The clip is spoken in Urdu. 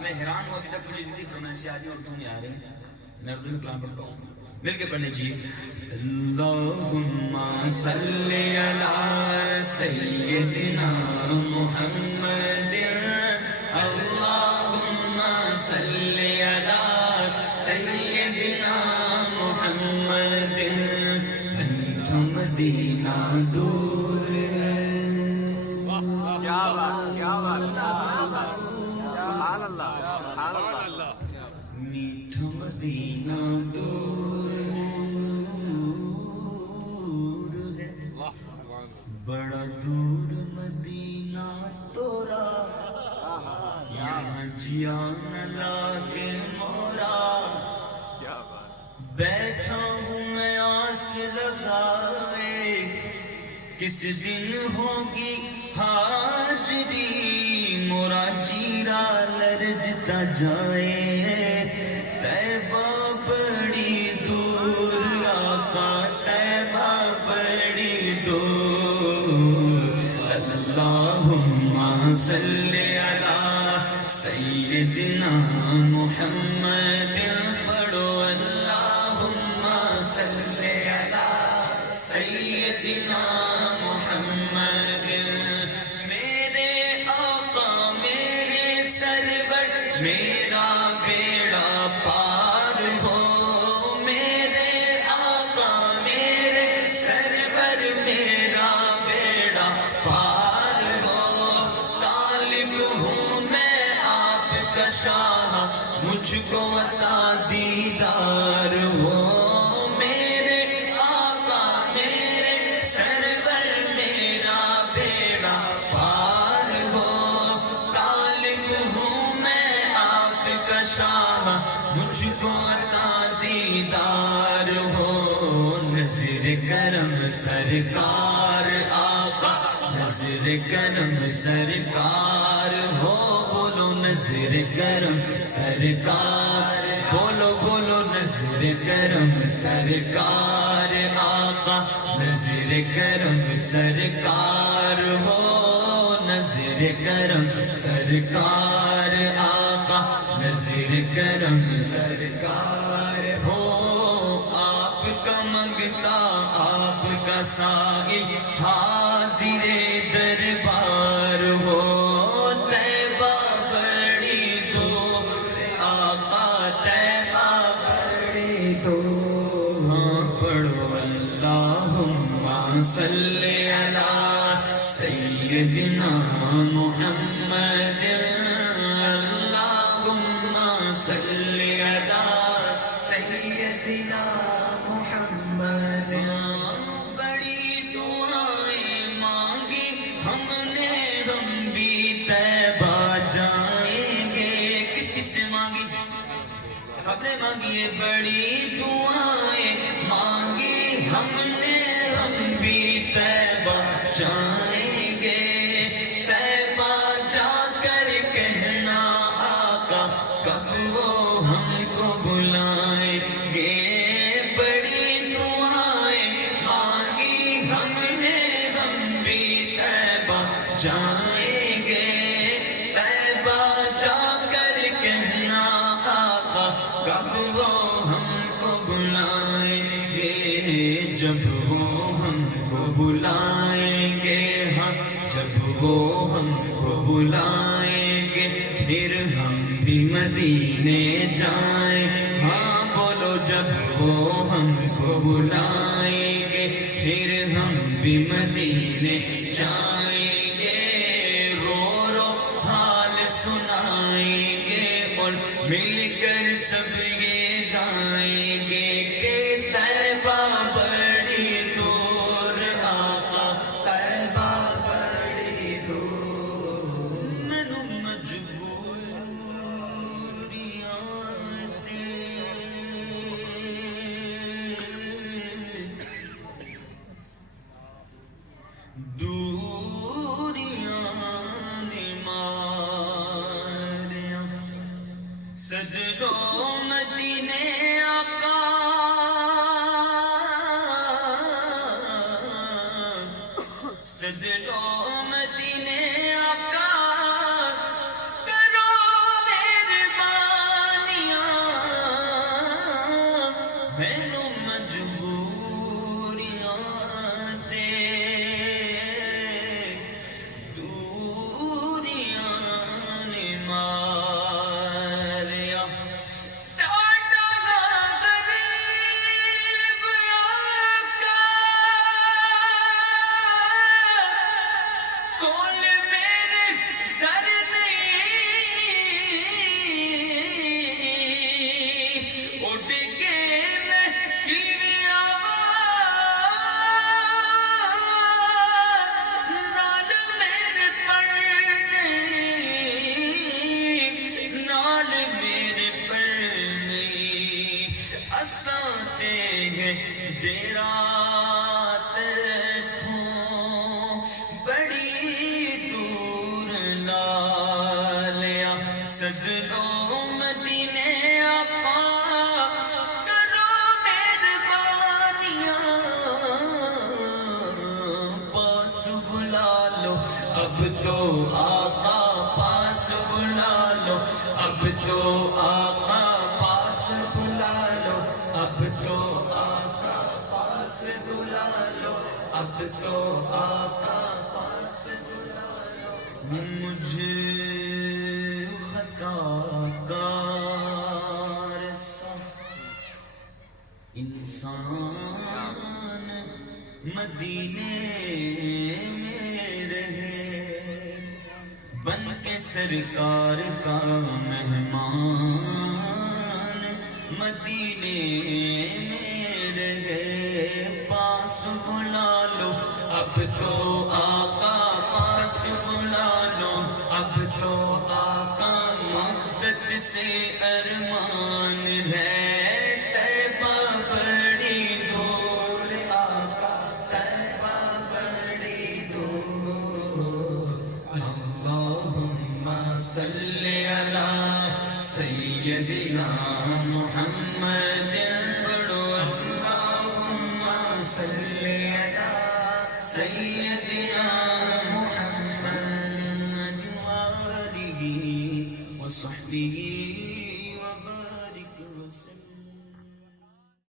میں حیران ہوں ابھی تک مجھے جتنی فرمائشیں آ رہی ہیں اردو میں آ رہی ہیں. میں اردو میں کلام پڑھتا ہوں, مل کے پڑھنے جی. اللہم صلی علی سیدنا محمد, اللہم صلی علی سیدنا محمد, انت مدینہ دور ہے. کیا بات, کیا بات, سبحان اللہ, سبحان اللہ. میٹھا مدینہ دور ہے, بڑا دور مدینہ تورا, یہاں جیا نہ لاگے مورا. بیٹھا ہوں میں آس لگائے, کس دن ہوگی حاجری, مورا جیرا لرجتا جائے. طیبہ بڑی دور آقا, طیبہ بڑی دور. اللہم صلی علی سیدنا محمد, پڑھو اللہم صلی علی سیدنا محمد. میرے آقا میرے سرور میرا بیڑا پار ہو, میرے آقا میرے سرور میرا بیڑا پار ہو. طالب ہوں میں آپ کا شاہ, مجھ کو عطا دیدار ہو. میرے آقا میرے سرور میرا بیڑا پار ہو. طالب ہوں میں آپ کا شاہ, مجھ کو عطا دیدار ہو. نظر کرم سرکار آقا, نظر کرم سرکار ہو. بولو نظر کرم سرکار, بولو بولو نظر کرم سرکار آقا, نظر کرم سرکار ہو. نظر کرم سرکار آقا, نظر کرم سرکار ہو. آپ کا منگتا آپ کا سائل حاضر دربار ہو. طیبہ بڑی دور آقا, طیبہ بڑی دور. ہاں پڑھو اللہم صلی علی سیدنا محمد, اللہم صلی علی سیدنا محمد. بڑی دعائیں مانگی ہم نے, ہم بھی طیبہ جائیں گے. کس کس نے مانگی؟ خبریں مانگی ہے. بڑی دعائیں مانگی ہم نے, ہم بھی طیبہ جائیں گے. طیبہ جا کر کہنا آقا, کب وہ ہم کو بلائیں گے. بڑی دعائیں مانگی ہم نے, ہم بھی طیبہ جائیں گے. طیبہ جا کر کہنا آقا, کب وہ ہم کو بلائیں گے. جب وہ ہم کو بلائیں گے, ہم جب وہ ہم کو بلائیں گے, پھر ہم بھی مدینے جائیں. ہاں بولو جب وہ ہم کو بلائیں گے, پھر ہم بھی مدینے جائیں گے. رو رو حال سنائیں گے, اور مل کر سب یہ گائیں گے کہ طیبہ بڑی دور آقا, طیبہ بڑی دور. مینوں مجبوریاں دوریاں نے ماریاں, صدروں مدینے آقا, صدروں مدینے آقا, کرو میرے ماریا ڈاٹا غریب آقا کول میرے سر نہیں اٹھ کے میں کیویں آواز نال میرے پڑھنے نال میرے پڑھنے اساں تے ڈیرا تیتھوں بڑی دور لالیا صدروں مدینے آقا کرو مہربانیاں پاس بلا لو اب تو آقا پاس بلا لو اب تو آقا پاس بلا لو اب تو آقا پاس بلا لو اب تو آقا پاس بلا لو مجھے خطا کار سا انسان مدینے میں رہے بن کے سرکار کا مہمان مدینے میں رہے پاس بلا لو اب تو آقا پاس بلا لو اب تو آقا مدت سے ارمان ہے طیبہ بڑی دور آقا طیبہ بڑی دور اللہم صلی علی سیدنا محمد